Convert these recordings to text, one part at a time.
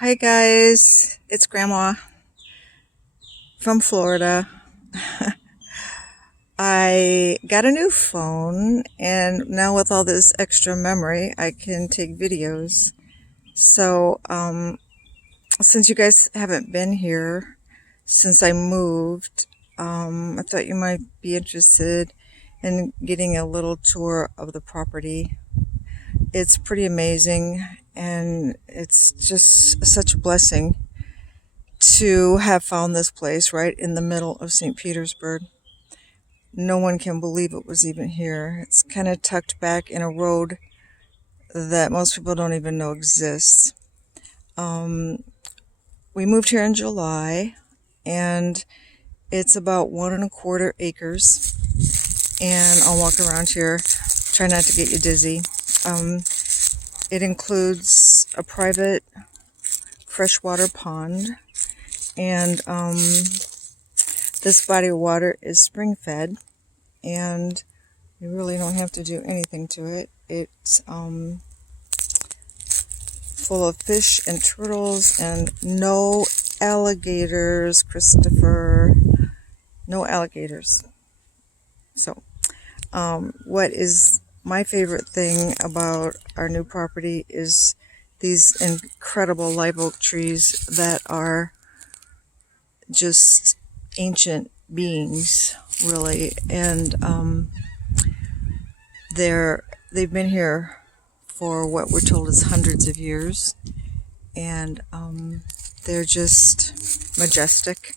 Hi guys, it's Grandma from Florida. I got a new phone and now with all this extra memory I can take videos. So since you guys haven't been here since I moved, I thought you might be interested in getting a little tour of the property. It's pretty amazing and it's just such a blessing to have found this place right in the middle of St. Petersburg. No one can believe it was even here. It's kind of tucked back in a road that most people don't even know exists. Um, we moved here in July, and it's about 1.25 acres. And I'll walk around here, try not to get you dizzy. Um, it includes a private freshwater pond, and this body of water is spring fed, and you really don't have to do anything to it. It's full of fish and turtles and no alligators, Christopher. No alligators. So, what is my favorite thing about our new property is these incredible live oak trees that are just ancient beings, really, and they've been here for what we're told is hundreds of years, and they're just majestic.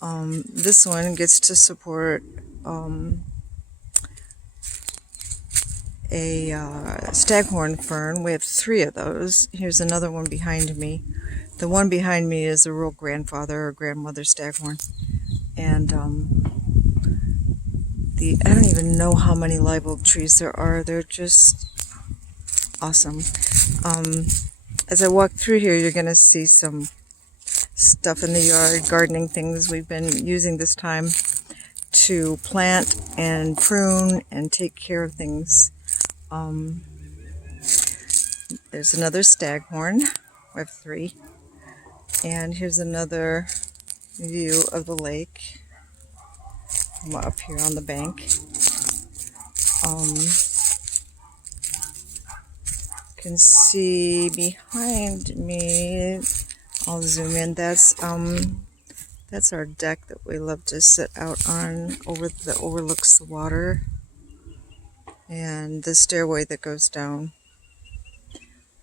This one gets to support a staghorn fern. We have 3 of those. Here's another one behind me. The one behind me is a real grandfather or grandmother staghorn, and I don't even know how many live oak trees there are. They're just awesome. As I walk through here, you're going to see some stuff in the yard, gardening things we've been using this time to plant and prune and take care of things. There's another staghorn. We have 3. And here's another view of the lake from up here on the bank. You can see behind me, I'll zoom in, that's our deck that we love to sit out on that overlooks the water, and the stairway that goes down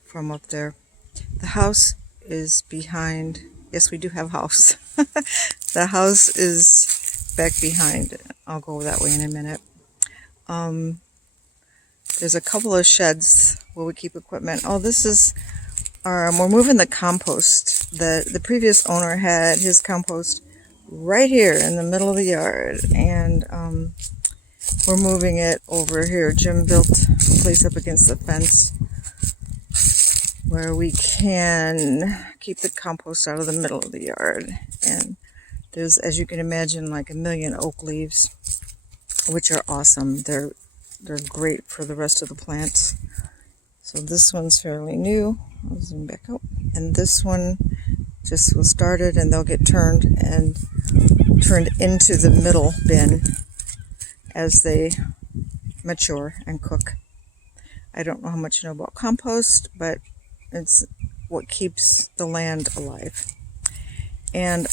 from up there. The house is behind. Yes, we do have a house. The house is back behind. I'll go that way in a minute. There's a couple of sheds where we keep equipment. Oh, this is we're moving the compost. The previous owner had his compost right here in the middle of the yard, and we're moving it over here. Jim built a place up against the fence where we can keep the compost out of the middle of the yard. And there's, as you can imagine, like a million oak leaves, which are awesome. They're great for the rest of the plants. So this one's fairly new. I'll zoom back up. And this one just was started, and they'll get turned into the middle bin as they mature and cook. I don't know how much you know about compost, but it's what keeps the land alive. And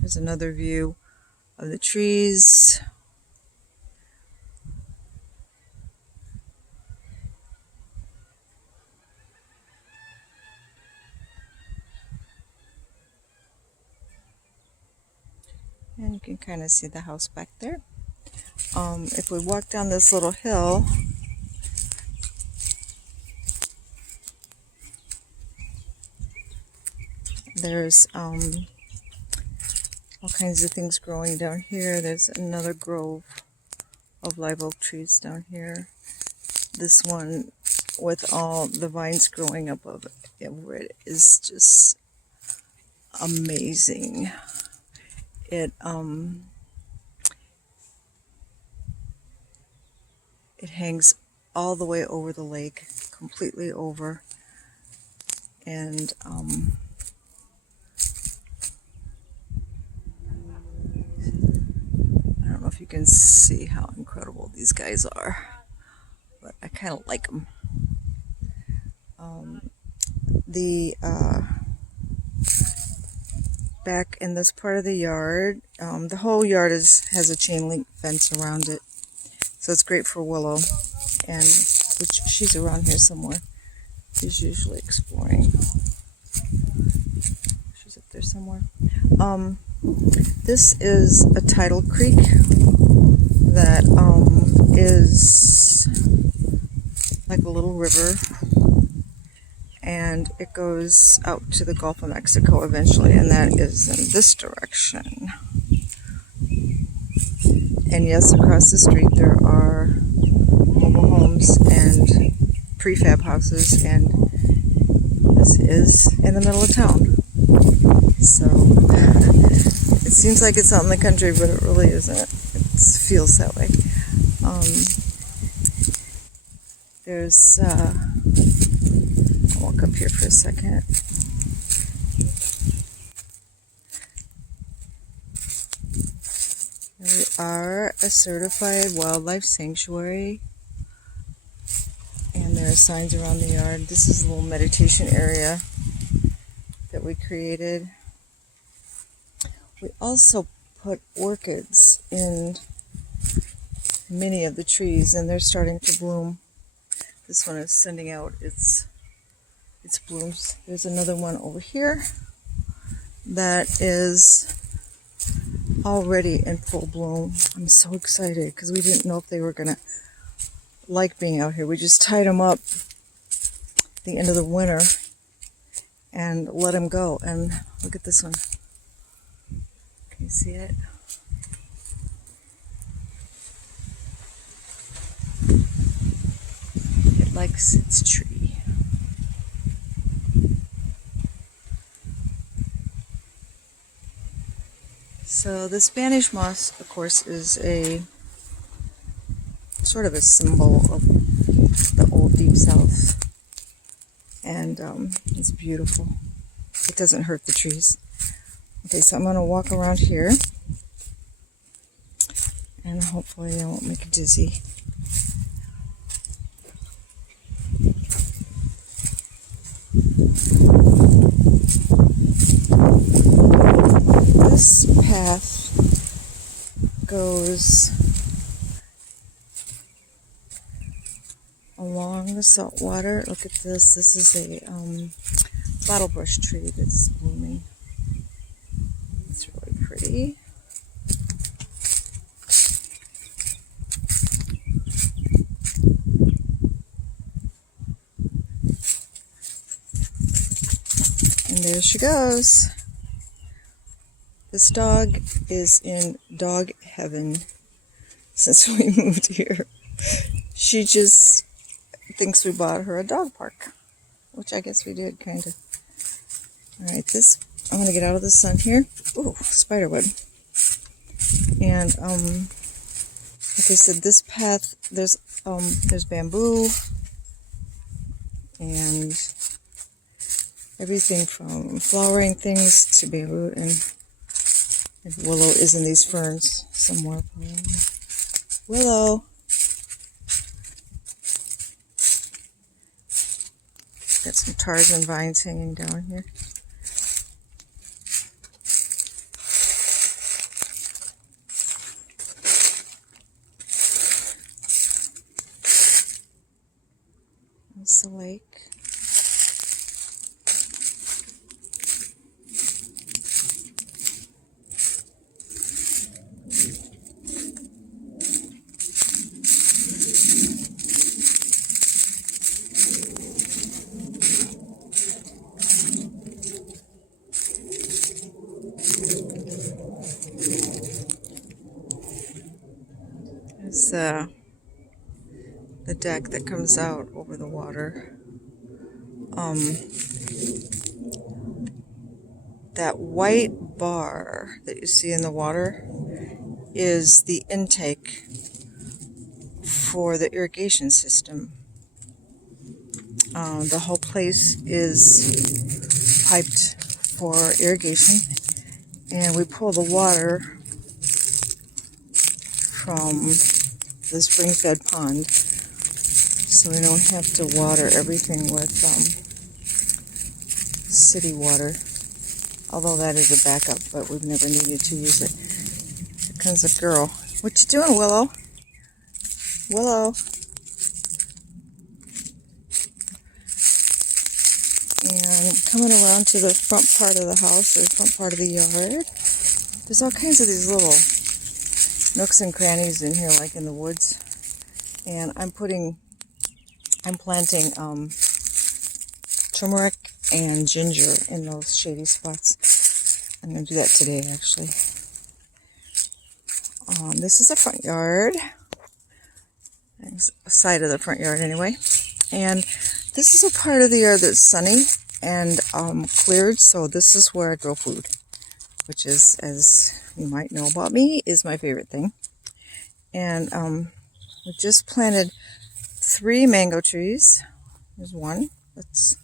here's another view of the trees. And you can kind of see the house back there. If we walk down this little hill, there's all kinds of things growing down here. There's another grove of live oak trees down here. This one with all the vines growing up of it is just amazing. It hangs all the way over the lake, completely over, And I don't know if you can see how incredible these guys are, but I kind of like them. The back in this part of the yard, the whole yard has a chain link fence around it, so it's great for Willow, and which she's around here somewhere. She's usually exploring. She's up there somewhere. This is a tidal creek that is like a little river, and it goes out to the Gulf of Mexico eventually, and that is in this direction. And yes, across the street there are mobile homes and prefab houses, and this is in the middle of town. So it seems like it's out in the country, but it really isn't. It feels that way. There's I'll walk up here for a second. We are a certified wildlife sanctuary, and there are signs around the yard. This is a little meditation area that we created. We also put orchids in many of the trees, and they're starting to bloom. This one is sending out its blooms. There's another one over here that is already in full bloom. I'm so excited because we didn't know if they were gonna like being out here. We just tied them up at the end of the winter and let them go. And look at this one. Can you see it? It likes its tree. So the Spanish moss, of course, is a sort of a symbol of the old Deep South, and it's beautiful. It doesn't hurt the trees. Okay, so I'm going to walk around here, and hopefully I won't make you dizzy. This path goes along the salt water. Look at this. This is a bottlebrush tree that's blooming. It's really pretty. And there she goes. This dog is in dog heaven since we moved here. She just thinks we bought her a dog park, which I guess we did, kind of. Alright, I'm going to get out of the sun here. Ooh, spiderweb. And, like I said, this path, there's bamboo and everything from flowering things to bamboo, and Willow is in these ferns somewhere. Willow. Got some Tarzan vines hanging down here. There's the lake. There's the deck that comes out over the water. That white bar that you see in the water is the intake for the irrigation system. The whole place is piped for irrigation, and we pull the water from the spring-fed pond, so we don't have to water everything with city water. Although that is a backup, but we've never needed to use it. Here comes a girl. What you doing, Willow? Willow. And coming around to the front part of the house, or front part of the yard, there's all kinds of these little nooks and crannies in here, like in the woods. And I'm planting turmeric and ginger in those shady spots. I'm going to do that today, actually. This is the front yard. Side of the front yard, anyway. And this is a part of the yard that's sunny and cleared, so this is where I grow food, which is, as you might know about me, is my favorite thing. And we just planted 3 mango trees. There's one that's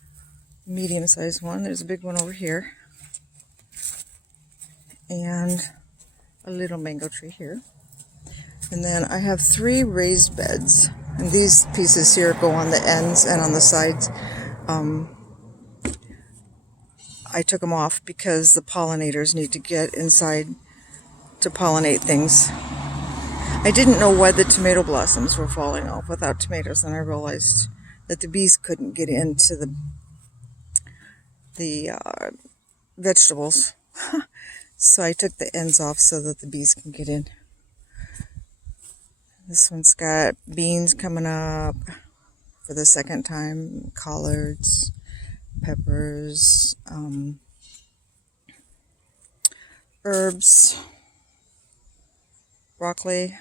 a medium-sized one. There's a big one over here. And a little mango tree here. And then I have 3 raised beds. And these pieces here go on the ends and on the sides. I took them off because the pollinators need to get inside to pollinate things. I didn't know why the tomato blossoms were falling off without tomatoes, and I realized that the bees couldn't get into the vegetables. So I took the ends off so that the bees can get in. This one's got beans coming up for the second time, collards, peppers, herbs, broccoli,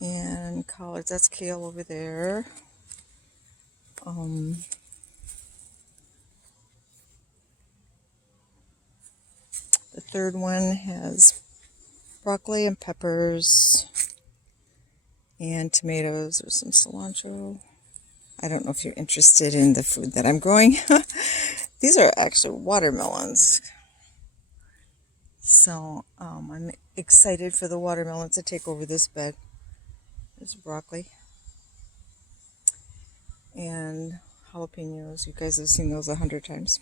and collards. That's kale over there. The third one has broccoli and peppers and tomatoes. There's some cilantro. I don't know if you're interested in the food that I'm growing. These are actually watermelons. So I'm excited for the watermelons to take over this bed. There's broccoli and jalapenos. You guys have seen those 100 times.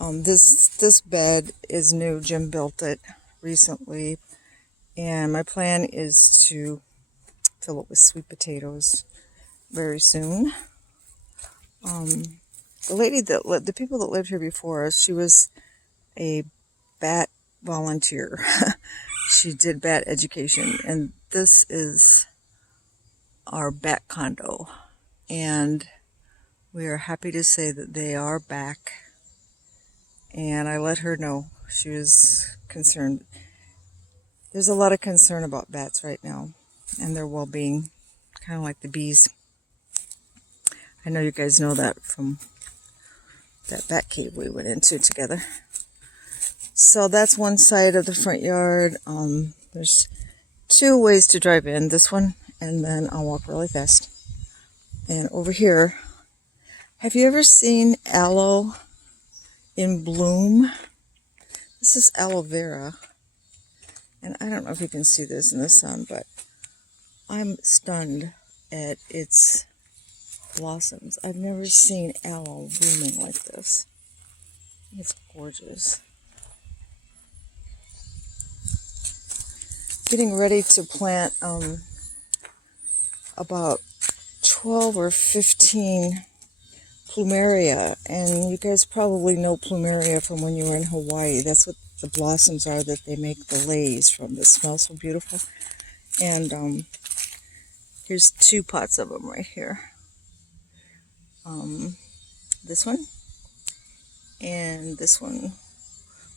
This bed is new. Jim built it recently, and my plan is to fill it with sweet potatoes very soon. The people that lived here before us, she was a bat volunteer. She did bat education, and this is our bat condo, and we are happy to say that they are back. And I let her know. She was concerned. There's a lot of concern about bats right now and their well-being, kind of like the bees. I know you guys know that from that bat cave we went into together. So that's one side of the front yard. There's 2 ways to drive in. This one, and then I'll walk really fast. And over here, have you ever seen aloe in bloom? This is aloe vera, and I don't know if you can see this in the sun, but I'm stunned at its blossoms. I've never seen aloe blooming like this. It's gorgeous. Getting ready to plant about 12 or 15 plumeria, and you guys probably know plumeria from when you were in Hawaii. That's what the blossoms are that they make the leis from. That smells so beautiful. And here's 2 pots of them right here. This one and this one.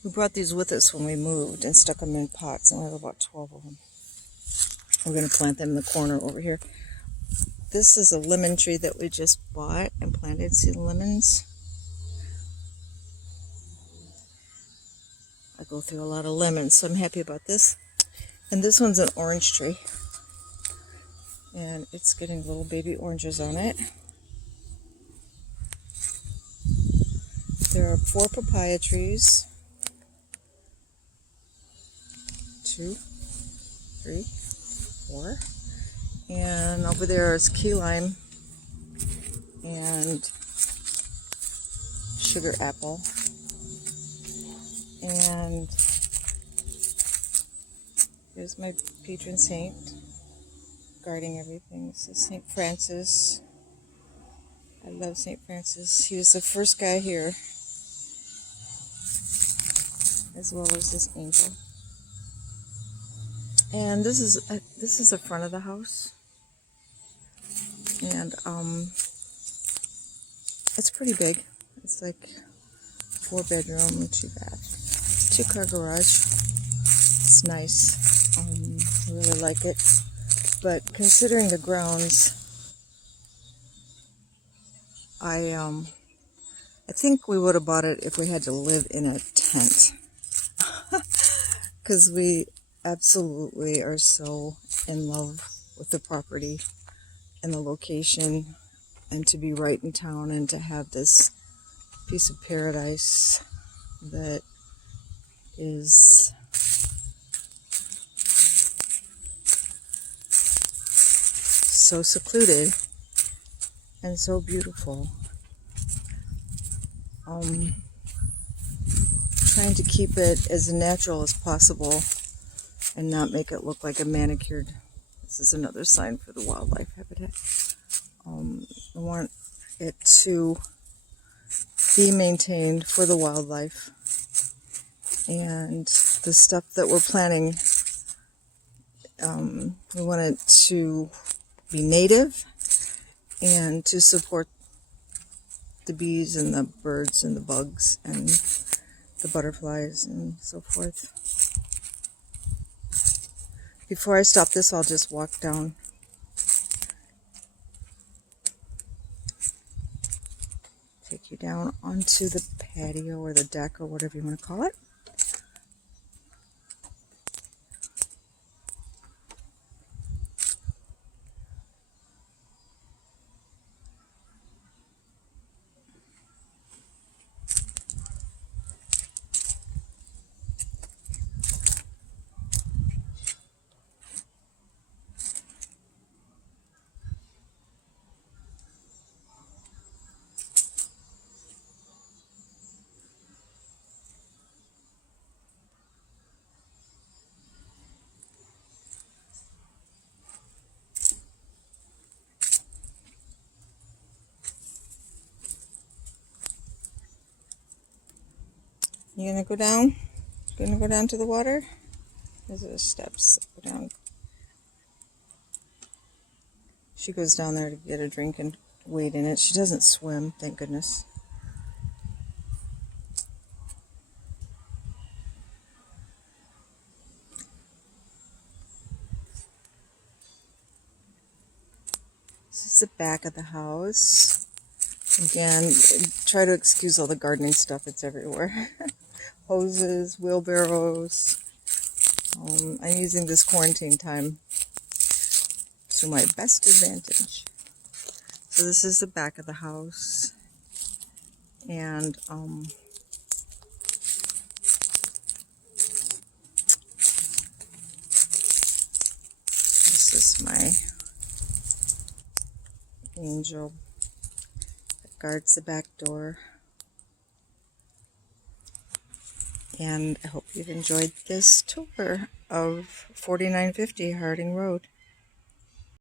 We brought these with us when we moved and stuck them in pots, and we have about 12 of them. We're going to plant them in the corner over here. This is a lemon tree that we just bought and planted. See the lemons? I go through a lot of lemons, so I'm happy about this. And this one's an orange tree. And it's getting little baby oranges on it. There are 4 papaya trees. 2, 3, 4. And over there is key lime and sugar apple. And here's my patron saint guarding everything. This is St. Francis. I love St. Francis. He was the first guy here, as well as this angel. And this is the front of the house, and it's pretty big. It's like 4 bedroom, 2 bath, 2 car garage. It's nice. I really like it. But considering the grounds, I think we would have bought it if we had to live in a tent. Because we absolutely are so in love with the property and the location, and to be right in town and to have this piece of paradise that is so secluded and so beautiful. Trying to keep it as natural as possible and not make it look like a manicured. This is another sign for the wildlife habitat. I want it to be maintained for the wildlife, and the stuff that we're planting, we want it to be native and to support the bees and the birds and the bugs and the butterflies and so forth. Before I stop this, I'll just walk down. Take you down onto the patio or the deck or whatever you want to call it. You gonna go down? Gonna go down to the water? Those are the steps that go down. She goes down there to get a drink and wade in it. She doesn't swim, thank goodness. This is the back of the house. Again, try to excuse all the gardening stuff. It's everywhere. Hoses, wheelbarrows. I'm using this quarantine time to my best advantage. So this is the back of the house, and this is my angel that guards the back door. And I hope you've enjoyed this tour of 4950 Harding Road.